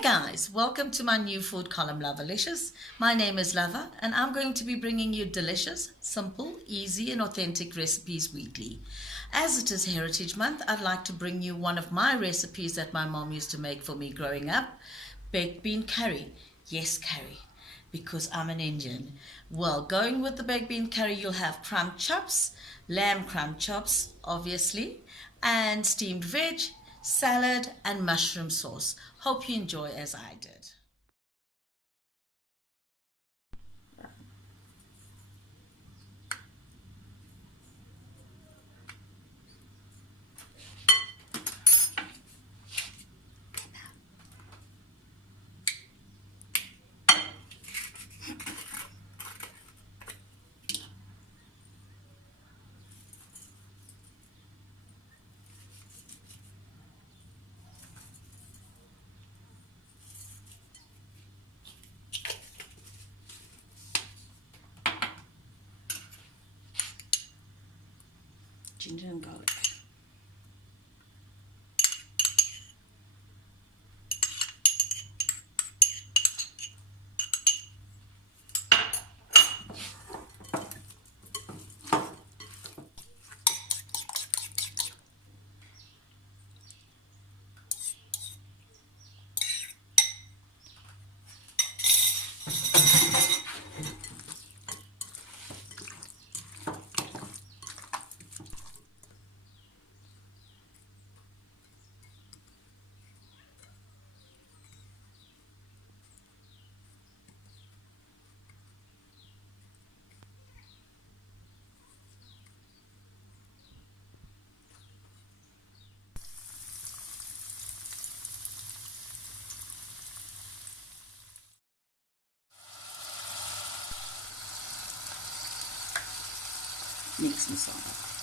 Hey guys, welcome to my new food column, Lovalicious. My name is Lova, and I'm going to be bringing you delicious, simple, easy, and authentic recipes weekly. As it is Heritage Month, I'd like to bring you one of my recipes that my mom used to make for me growing up, baked bean curry. Yes, curry, because I'm an Indian. Well, going with the baked bean curry, you'll have crumb chops, lamb crumb chops, obviously, and steamed veg, salad, and mushroom sauce. Hope you enjoy as I did. Ginger and garlic. Mix masala.